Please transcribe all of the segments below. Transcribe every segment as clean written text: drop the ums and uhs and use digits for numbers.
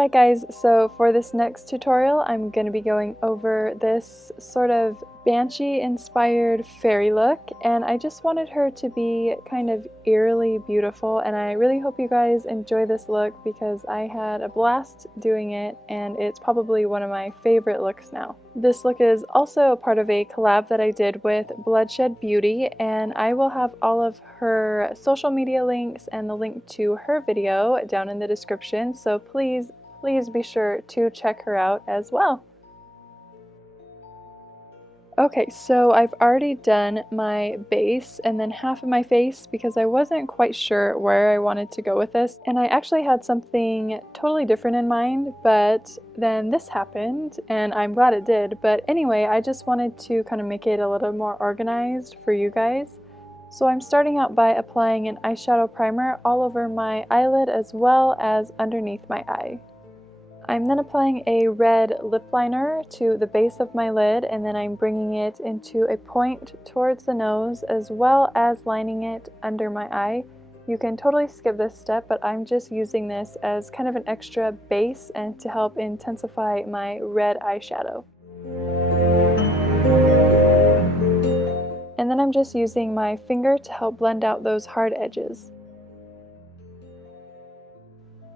Alright guys, so for this next tutorial I'm going to be going over this sort of banshee inspired fairy look, and I just wanted her to be kind of eerily beautiful, and I really hope you guys enjoy this look because I had a blast doing it and it's probably one of my favorite looks now. This look is also a part of a collab that I did with Bloodshedbeauty, and I will have all of her social media links and the link to her video down in the description, so please be sure to check her out as well. Okay, so I've already done my base and then half of my face because I wasn't quite sure where I wanted to go with this, and I actually had something totally different in mind, but then this happened and I'm glad it did. But anyway, I just wanted to kind of make it a little more organized for you guys. So I'm starting out by applying an eyeshadow primer all over my eyelid as well as underneath my eye. I'm then applying a red lip liner to the base of my lid, and then I'm bringing it into a point towards the nose as well as lining it under my eye. You can totally skip this step, but I'm just using this as kind of an extra base and to help intensify my red eyeshadow. And then I'm just using my finger to help blend out those hard edges.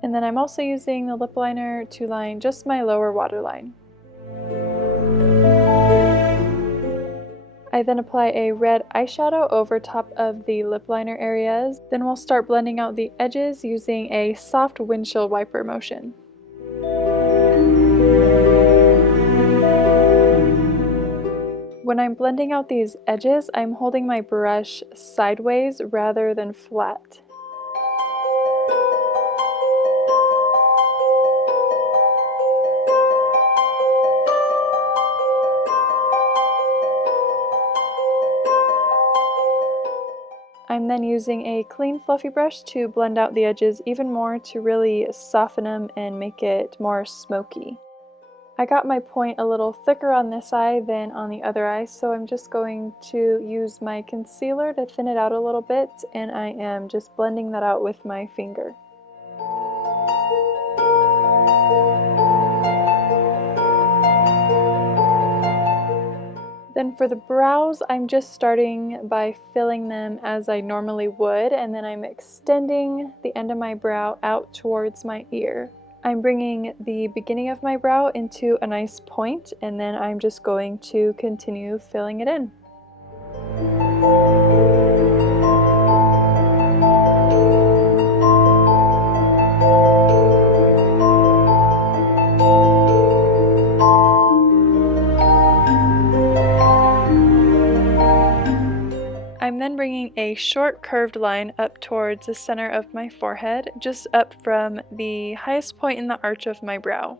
And then I'm also using the lip liner to line just my lower waterline. I then apply a red eyeshadow over top of the lip liner areas. Then we'll start blending out the edges using a soft windshield wiper motion. When I'm blending out these edges, I'm holding my brush sideways rather than flat. I'm then using a clean fluffy brush to blend out the edges even more to really soften them and make it more smoky. I got my point a little thicker on this eye than on the other eye, so I'm just going to use my concealer to thin it out a little bit, and I am just blending that out with my finger. Then for the brows, I'm just starting by filling them as I normally would, and then I'm extending the end of my brow out towards my ear. I'm bringing the beginning of my brow into a nice point, and then I'm just going to continue filling it in. I'm then bringing a short curved line up towards the center of my forehead, just up from the highest point in the arch of my brow.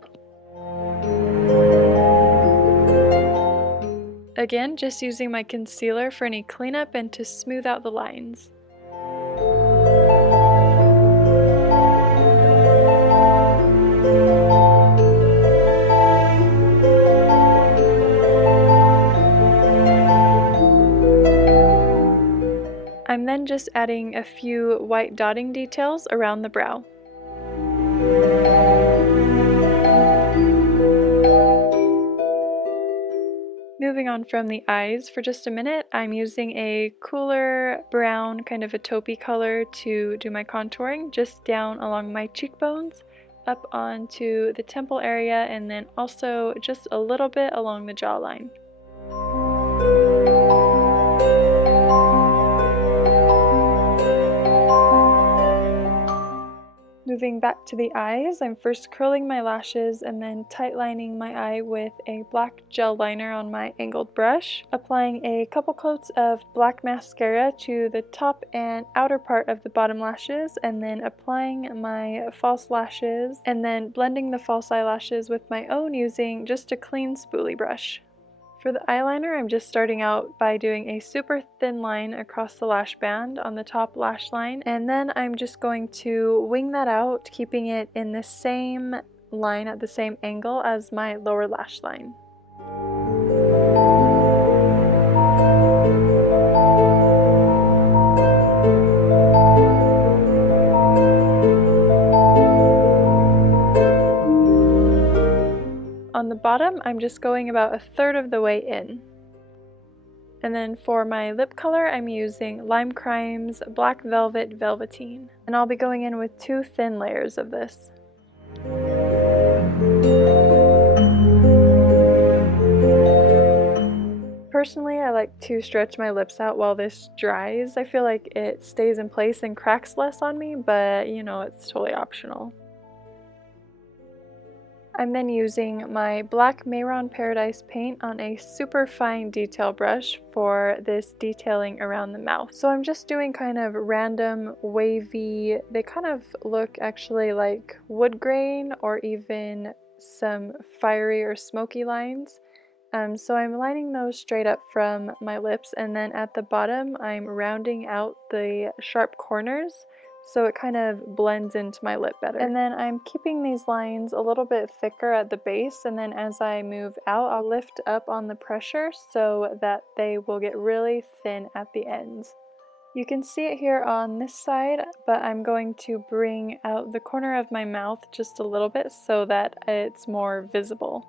Again, just using my concealer for any cleanup and to smooth out the lines. I'm then just adding a few white dotting details around the brow. Moving on from the eyes for just a minute, I'm using a cooler brown, kind of a taupey color to do my contouring, just down along my cheekbones, up onto the temple area, and then also just a little bit along the jawline. Moving back to the eyes, I'm first curling my lashes and then tight lining my eye with a black gel liner on my angled brush, applying a couple coats of black mascara to the top and outer part of the bottom lashes, and then applying my false lashes and then blending the false eyelashes with my own using just a clean spoolie brush. For the eyeliner, I'm just starting out by doing a super thin line across the lash band on the top lash line, and then I'm just going to wing that out, keeping it in the same line at the same angle as my lower lash line. bottom, I'm just going about 1/3 of the way in. And then for my lip color, I'm using Lime Crime's Black Velvet Velvetine. And I'll be going in with 2 thin layers of this. Personally, I like to stretch my lips out while this dries. I feel like it stays in place and cracks less on me, but you know, it's totally optional. I'm then using my black Mehron Paradise paint on a super fine detail brush for this detailing around the mouth. So I'm just doing kind of random wavy, they kind of look actually like wood grain or even some fiery or smoky lines. So I'm lining those straight up from my lips, and then at the bottom I'm rounding out the sharp corners so it kind of blends into my lip better. And then I'm keeping these lines a little bit thicker at the base, and then as I move out, I'll lift up on the pressure so that they will get really thin at the ends. You can see it here on this side, but I'm going to bring out the corner of my mouth just a little bit so that it's more visible.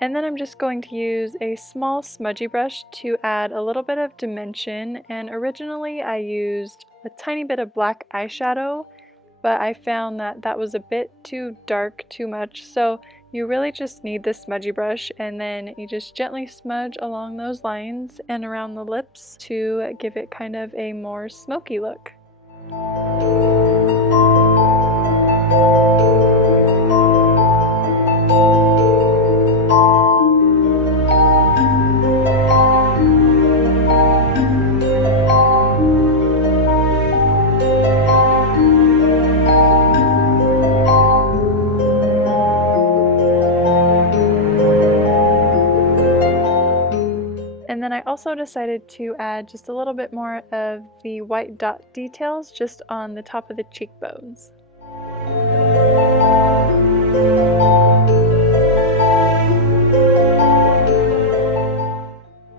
And then I'm just going to use a small smudgy brush to add a little bit of dimension, and originally I used a tiny bit of black eyeshadow, but I found that that was a bit too dark, too much, so you really just need this smudgy brush, and then you just gently smudge along those lines and around the lips to give it kind of a more smoky look. And then I also decided to add just a little bit more of the white dot details just on the top of the cheekbones.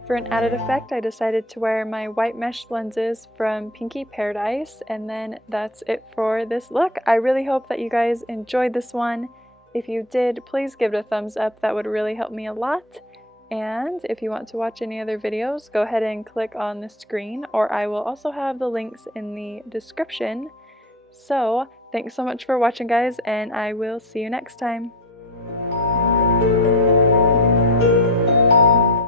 For an added effect, I decided to wear my white mesh lenses from Pinky Paradise, and then that's it for this look. I really hope that you guys enjoyed this one. If you did, please give it a thumbs up. That would really help me a lot. And if you want to watch any other videos, go ahead and click on the screen, or I will also have the links in the description. So, thanks so much for watching, guys, and I will see you next time.